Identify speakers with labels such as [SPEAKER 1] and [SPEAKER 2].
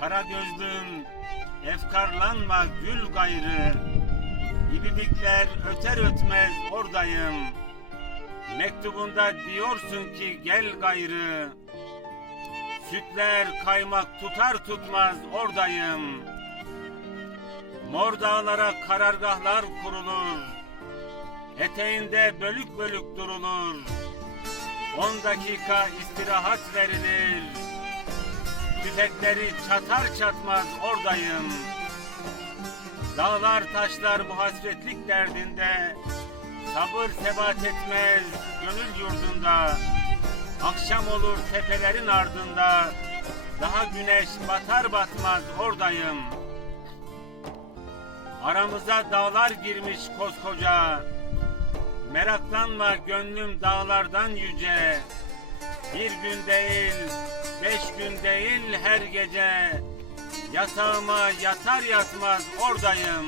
[SPEAKER 1] Kara gözlüm efkarlanma gül gayrı. İbibikler öter ötmez oradayım. Mektubunda diyorsun ki gel gayrı. Sütler kaymak tutar tutmaz oradayım. Mor dağlara karargahlar kurulur. Eteğinde bölük bölük durulur. On dakika istirahat verilir Tüfekleri çatar çatmaz oradayım. Dağlar taşlar bu hasretlik derdinde. Sabır sebat etmez gönül yurdunda. Akşam olur tepelerin ardında. Daha güneş batar batmaz oradayım. Aramıza dağlar girmiş koskoca. Meraklanma gönlüm dağlardan yüce. Bir gün değil, beş gün değil her gece. Yatağıma yatar yatmaz oradayım